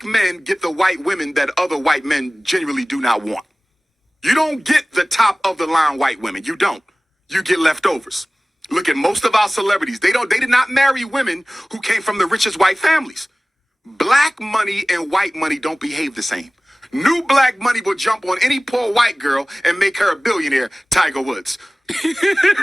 Black men get the white women that other white men genuinely do not want. You don't get the top of the line white women. You don't. You get leftovers. Look at most of our celebrities. They did not marry women who came from the richest white families. Black money and white money don't behave the same. New black money will jump on any poor white girl and make her a billionaire, Tiger Woods.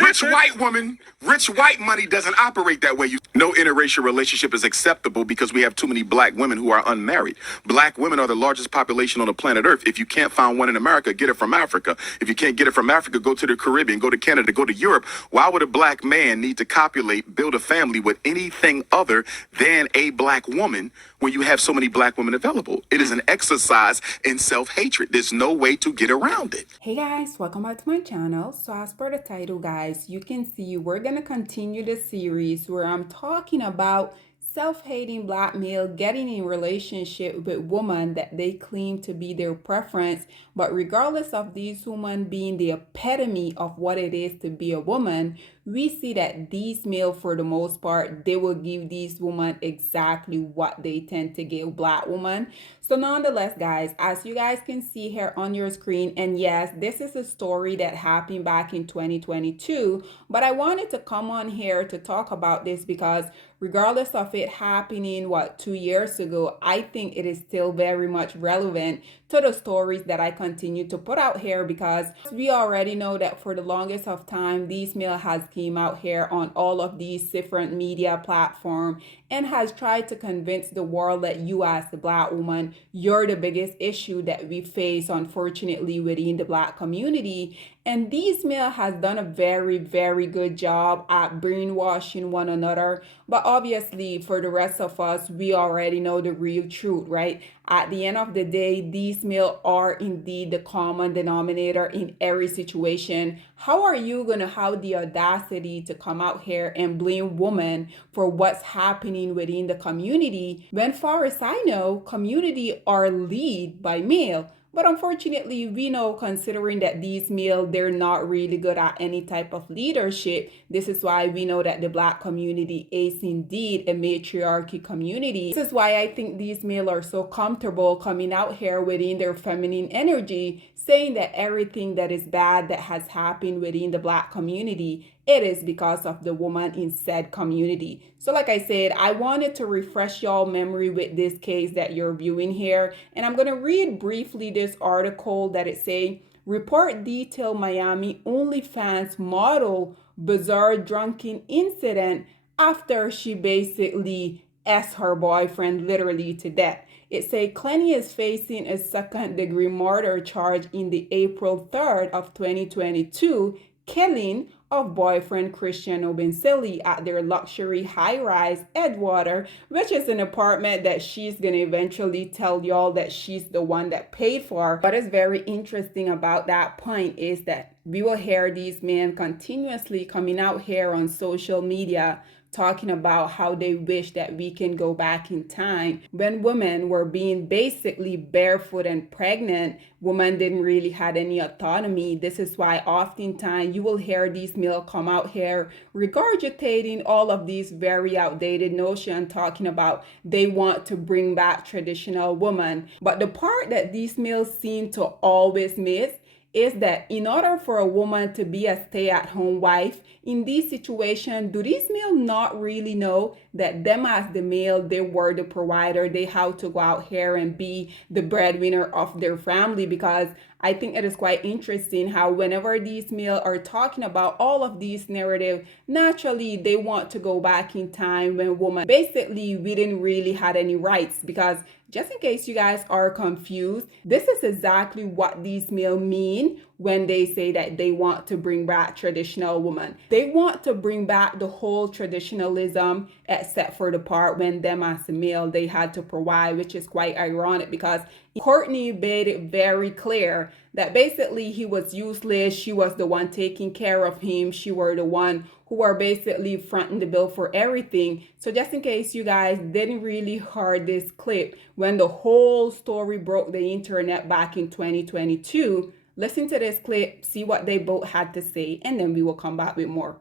Rich white woman, rich white money doesn't operate that way. No interracial relationship is acceptable because we have too many black women who are unmarried. Black women are the largest population on the planet Earth. If you can't find one in America, get it from Africa. If you can't get it from Africa, go to the Caribbean, go to Canada, go to Europe. Why would a black man need to copulate, build a family with anything other than a black woman when you have so many black women available? It is an exercise in self-hatred. There's no way to get around it. Hey guys, welcome back to my channel. So as per the title, guys, you can see we're gonna continue the series where I'm talking about self-hating black male getting in relationship with women that they claim to be their preference, but regardless of these women being the epitome of what it is to be a woman, we see that these male, for the most part, they will give these women exactly what they tend to give black women. So nonetheless, guys, as you guys can see here on your screen, and yes, this is a story that happened back in 2022, but I wanted to come on here to talk about this because regardless of it happening, 2 years ago, I think it is still very much relevant to the stories that I continue to put out here, because we already know that for the longest of time, these male has came out here on all of these different media platforms and has tried to convince the world that you as the black woman, you're the biggest issue that we face, unfortunately, within the black community. And these male has done a very, very good job at brainwashing one another. But obviously, for the rest of us, we already know the real truth, right? At the end of the day, these male are indeed the common denominator in every situation. How are you going to have the audacity to come out here and blame women for what's happening within the community when, far as I know, community are led by male? But unfortunately, we know, considering that these male, they're not really good at any type of leadership. This is why we know that the black community is indeed a matriarchy community. This is why I think these male are so comfortable coming out here within their feminine energy, saying that everything that is bad that has happened within the black community, it is because of the woman in said community. So like I said, I wanted to refresh y'all memory with this case that you're viewing here. And I'm going to read briefly this article that it say, report detail Miami OnlyFans model bizarre drunken incident after she basically asked her boyfriend literally to death. It say Clenny is facing a second-degree murder charge in the April 3rd of 2022 killing of boyfriend Christian Obensilli at their luxury high-rise Edgewater, which is an apartment that she's gonna eventually tell y'all that she's the one that paid for. What is very interesting about that point is that we will hear these men continuously coming out here on social media talking about how they wish that we can go back in time when women were being basically barefoot and pregnant. Women didn't really have any autonomy. This is why oftentimes you will hear these male come out here regurgitating all of these very outdated notions, talking about they want to bring back traditional women. But the part that these males seem to always miss is that in order for a woman to be a stay-at-home wife, in these situations, do these male not really know that them as the male, they were the provider, they have to go out here and be the breadwinner of their family? Because I think it is quite interesting how whenever these male are talking about all of these narrative, naturally they want to go back in time when women basically we didn't really had any rights. Because just in case you guys are confused, this is exactly what these male mean when they say that they want to bring back traditional women. They want to bring back the whole traditionalism, except for the part when them as a male, they had to provide, which is quite ironic because Courtney made it very clear that basically he was useless. She was the one taking care of him. She were the one who are basically fronting the bill for everything. So just in case you guys didn't really heard this clip, when the whole story broke the internet back in 2022, listen to this clip, see what they both had to say, and then we will come back with more.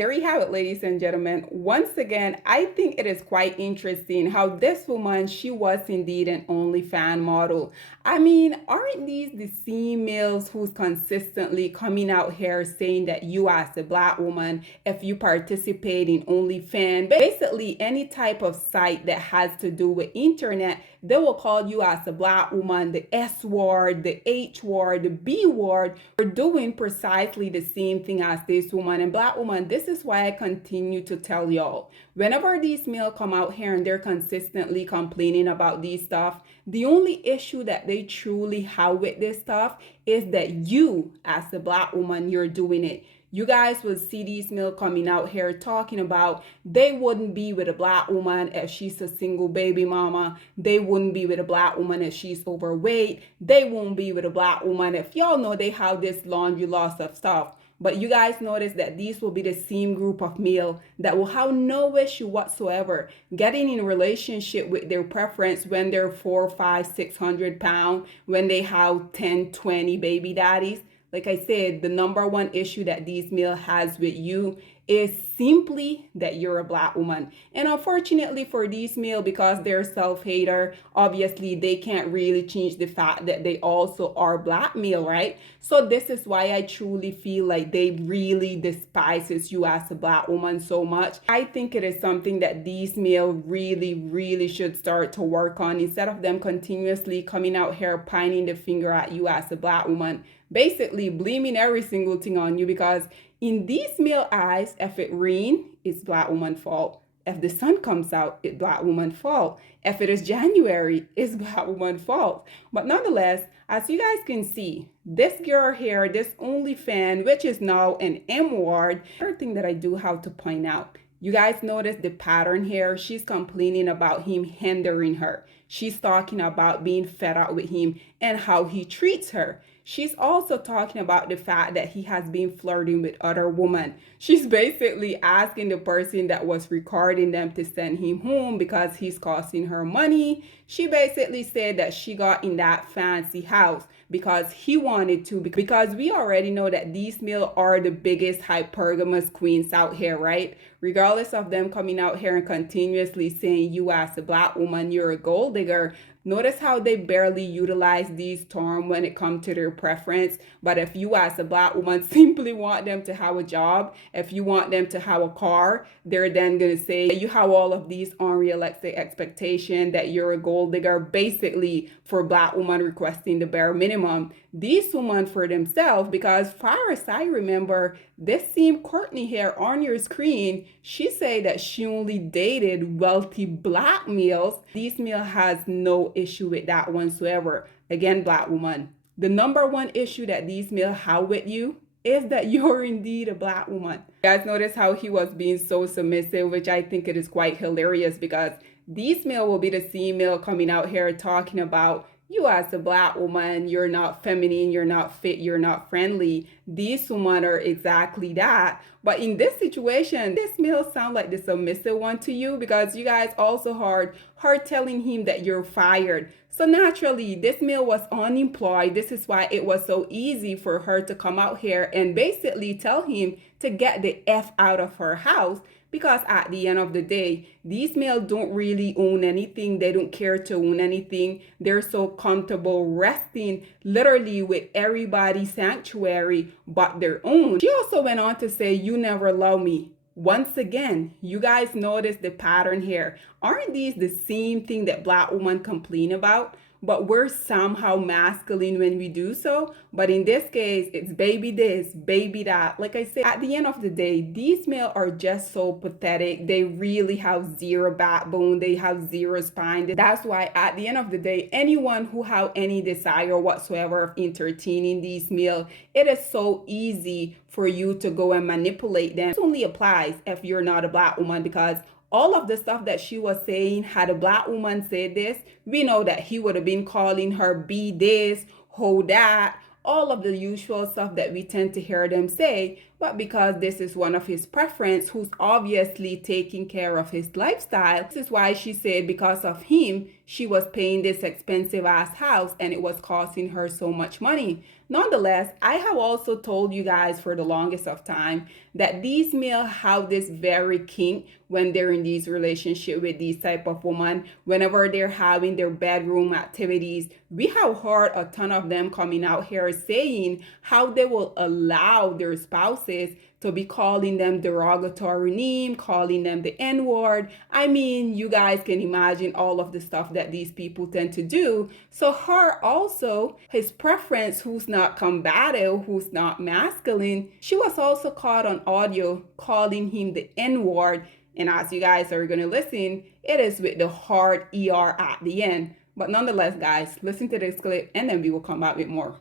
there you have it, ladies and gentlemen. Once again, I think it is quite interesting how this woman, she was indeed an OnlyFans model. I mean, aren't these the same males who's consistently coming out here saying that you as a black woman, if you participate in OnlyFans, basically any type of site that has to do with internet, they will call you as a black woman the S word, the H word, the B word. We're doing precisely the same thing as this woman. And black woman, this is why I continue to tell y'all, whenever these males come out here and they're consistently complaining about these stuff, the only issue that they truly have with this stuff is that you, as a black woman, you're doing it. You guys will see these males coming out here talking about they wouldn't be with a black woman if she's a single baby mama. They wouldn't be with a black woman if she's overweight. They won't be with a black woman if y'all know they have this laundry list of stuff. But you guys notice that these will be the same group of male that will have no issue whatsoever getting in a relationship with their preference when they're 4, 5, 600 pounds, when they have 10, 20 baby daddies. Like I said, the number one issue that these male has with you is simply that you're a black woman. And unfortunately for these male, because they're self-hater, obviously they can't really change the fact that they also are black male, right? So this is why I truly feel like they really despises you as a black woman so much. I think it is something that these male really should start to work on, instead of them continuously coming out here pointing the finger at you as a black woman, basically blaming every single thing on you. Because in these male eyes, if it rain, it's black woman fault. If the sun comes out, it's black woman fault. If it is January, it's black woman fault. But nonetheless, as you guys can see, this girl here, this OnlyFans, which is now an M word, another thing that I do have to point out, you guys notice the pattern here. She's complaining about him hindering her. She's talking about being fed up with him and how he treats her. She's also talking about the fact that he has been flirting with other women. She's basically asking the person that was recording them to send him home because he's costing her money. She basically said that she got in that fancy house because he wanted to, because we already know that these male are the biggest hypergamous queens out here, right? Regardless of them coming out here and continuously saying you as a black woman, you're a gold digger. Notice how they barely utilize these terms when it comes to their preference. But if you as a black woman simply want them to have a job, if you want them to have a car, they're then going to say you have all of these unrealistic expectations, that you're a gold digger, basically for black women requesting the bare minimum. These women for themselves, because far as I remember, this same Courtney here on your screen, she said that she only dated wealthy black males. These male has no issue with that whatsoever. Again, black woman, the number one issue that these male have with you is that you're indeed a black woman. You guys notice how he was being so submissive, which I think it is quite hilarious, because these male will be the same male coming out here talking about you as a black woman, you're not feminine, you're not fit, you're not friendly. These women are exactly that. But in this situation, this male sound like the submissive one to you, because you guys also heard her telling him that you're fired. So naturally, this male was unemployed. This is why it was so easy for her to come out here and basically tell him to get the F out of her house. Because at the end of the day, these males don't really own anything. They don't care to own anything. They're so comfortable resting literally with everybody's sanctuary but their own. She also went on to say, you never love me. Once again, you guys notice the pattern here. Aren't these the same thing that black women complain about? But we're somehow masculine when we do so. But in this case, it's baby this, baby that. Like I said, at the end of the day, these males are just so pathetic. They really have zero backbone. They have zero spine. That's why at the end of the day, anyone who have any desire whatsoever of entertaining these males, it is so easy for you to go and manipulate them. This only applies if you're not a black woman, because all of the stuff that she was saying, had a black woman said this, we know that he would have been calling her be this, hold that, all of the usual stuff that we tend to hear them say. but because this is one of his preference who's obviously taking care of his lifestyle. This is why she said because of him, she was paying this expensive ass house and it was costing her so much money. Nonetheless, I have also told you guys for the longest of time that these males have this very kink when they're in these relationships with these type of women. Whenever they're having their bedroom activities, we have heard a ton of them coming out here saying how they will allow their spouses to be calling them derogatory name, calling them the N-word. I mean, you guys can imagine all of the stuff that these people tend to do. So her also, his preference, who's not combative, who's not masculine, she was also caught on audio calling him the N-word. And as you guys are going to listen, it is with the hard ER at the end. But nonetheless, guys, listen to this clip and then we will come back with more.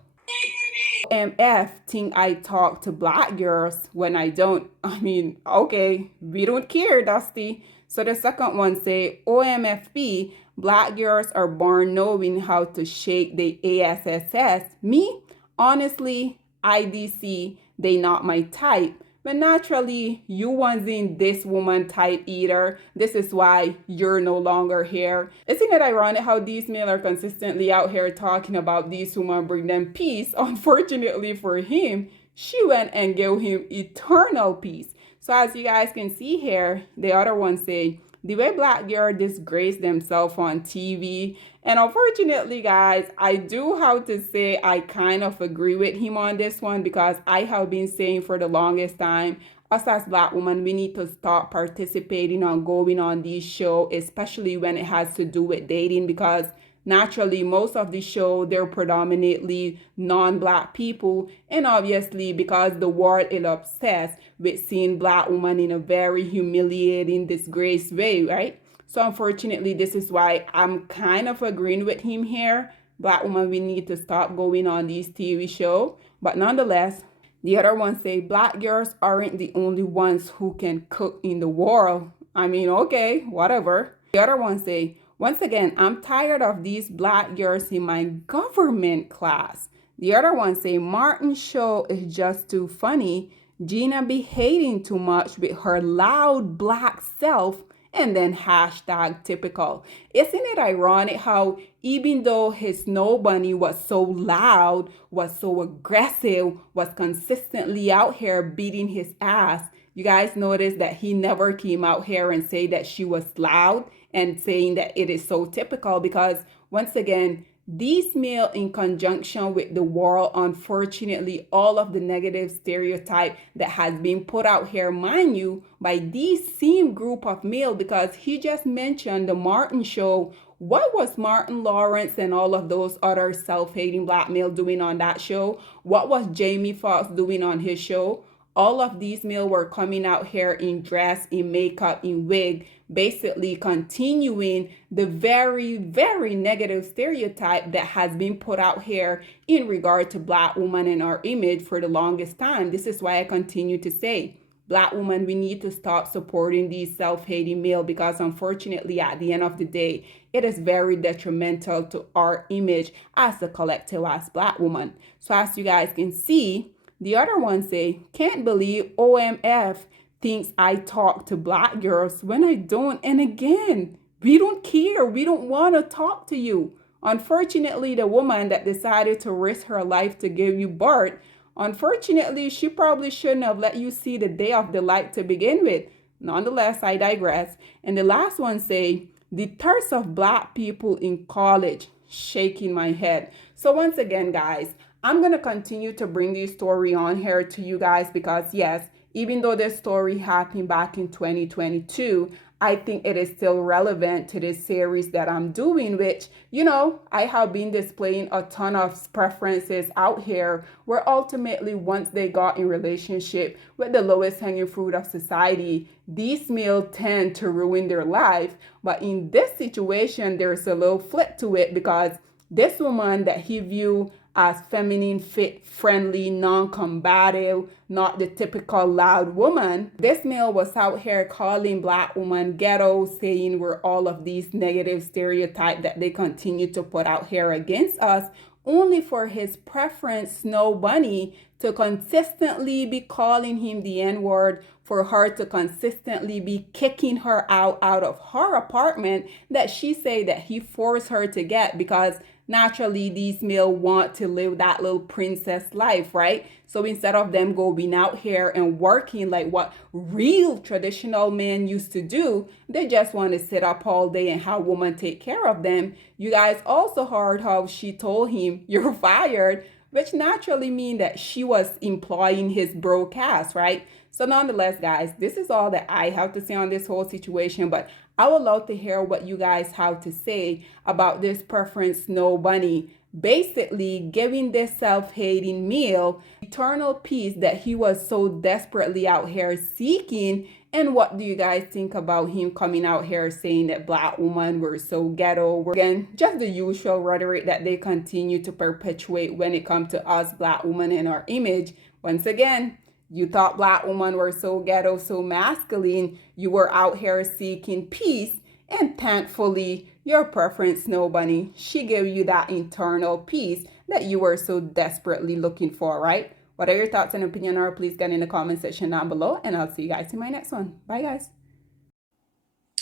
MF think I talk to black girls when I don't. I mean, okay, we don't care, Dusty. So the second one say, OMFP, black girls are born knowing how to shake the ASSS. Me, honestly, IDC, they not my type. But naturally, you wasn't this woman type either. This is why you're no longer here. Isn't it ironic how these men are consistently out here talking about these women bring them peace? Unfortunately for him, she went and gave him eternal peace. So as you guys can see here, the other one say, the way black girls disgrace themselves on TV. And unfortunately, guys, I do have to say I kind of agree with him on this one because I have been saying for the longest time, us as black women, we need to start participating on going on these shows, especially when it has to do with dating, because naturally, most of the show, they're predominantly non-black people. And obviously, because the world is obsessed with seeing black women in a very humiliating, disgraced way, right? So unfortunately, this is why I'm kind of agreeing with him here. Black women, we need to stop going on these TV shows. But nonetheless, the other one say, black girls aren't the only ones who can cook in the world. I mean, okay, whatever. The other one say, once again, I'm tired of these black girls in my government class. The other one say, Martin's show is just too funny. Gina be hating too much with her loud black self. And then hashtag typical. Isn't it ironic how even though his snow bunny was so loud, was so aggressive, was consistently out here beating his ass, you guys notice that he never came out here and say that she was loud and saying that it is so typical, because once again, these male in conjunction with the world, unfortunately, all of the negative stereotype that has been put out here, mind you, by these same group of male, because he just mentioned the Martin show. What was Martin Lawrence and all of those other self-hating black male doing on that show? What was Jamie Foxx doing on his show? All of these male were coming out here in dress, in makeup, in wig, basically continuing the very, very negative stereotype that has been put out here in regard to black women and our image for the longest time. This is why I continue to say, black women, we need to stop supporting these self-hating male, because unfortunately, at the end of the day, it is very detrimental to our image as a collective, as black women. So as you guys can see, the other one say, can't believe OMF thinks I talk to black girls when I don't. And again, we don't care. We don't want to talk to you. Unfortunately, the woman that decided to risk her life to give you birth, unfortunately, she probably shouldn't have let you see the day of the light to begin with. Nonetheless, I digress. And the last one say, the thirst of black people in college, shaking my head. So once again, guys, I'm going to continue to bring this story on here to you guys because, yes, even though this story happened back in 2022, I think it is still relevant to this series that I'm doing, which, you know, I have been displaying a ton of preferences out here where ultimately once they got in relationship with the lowest hanging fruit of society, these males tend to ruin their life. But in this situation, there's a little flip to it because this woman that he viewed as feminine, fit, friendly, non-combative, not the typical loud woman. This male was out here calling black women ghetto, saying we're all of these negative stereotypes that they continue to put out here against us, only for his preference, Snow Bunny, to consistently be calling him the N-word, for her to consistently be kicking her out of her apartment that she say that he forced her to get, because naturally these male want to live that little princess life, right? So instead of them going out here and working like what real traditional men used to do, they just want to sit up all day and have women take care of them. You guys also heard how she told him, "You're fired," which naturally mean that she was employing his broadcast, right? So nonetheless, guys, this is all that I have to say on this whole situation, but I would love to hear what you guys have to say about this preference Snow Bunny basically giving this self-hating male eternal peace that he was so desperately out here seeking. And what do you guys think about him coming out here saying that black women were so ghetto? Again, just the usual rhetoric that they continue to perpetuate when it comes to us black women and our image. Once again, you thought black women were so ghetto, so masculine. You were out here seeking peace. And thankfully, your preference, Snow Bunny, she gave you that internal peace that you were so desperately looking for, right? What are your thoughts and opinion are? Please get in the comment section down below. And I'll see you guys in my next one. Bye, guys.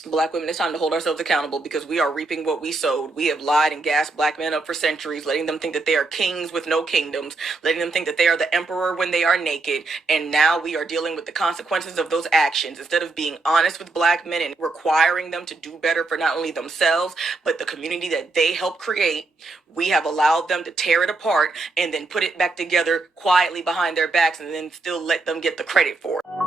Black women, it's time to hold ourselves accountable because we are reaping what we sowed. We have lied and gassed black men up for centuries, letting them think that they are kings with no kingdoms, letting them think that they are the emperor when they are naked. And now we are dealing with the consequences of those actions. Instead of being honest with black men and requiring them to do better for not only themselves, but the community that they helped create, we have allowed them to tear it apart and then put it back together quietly behind their backs and then still let them get the credit for it.